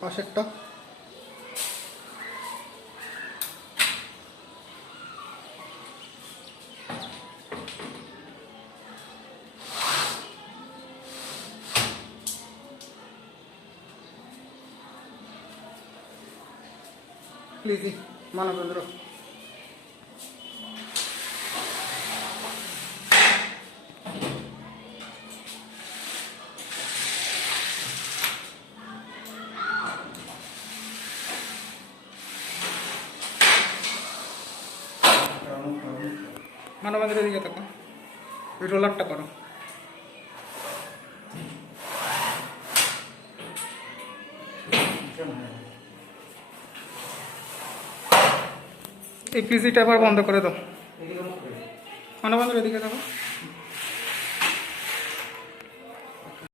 পাশেরটা। প্লিজ মানবেন্দ্র। মানবেন্দ্রের দিকে থাকো, ওই রোলারটা করো। এই পিজিটা আবার বন্ধ করে দাও। মানবেন্দ্রের দিকে থাকো।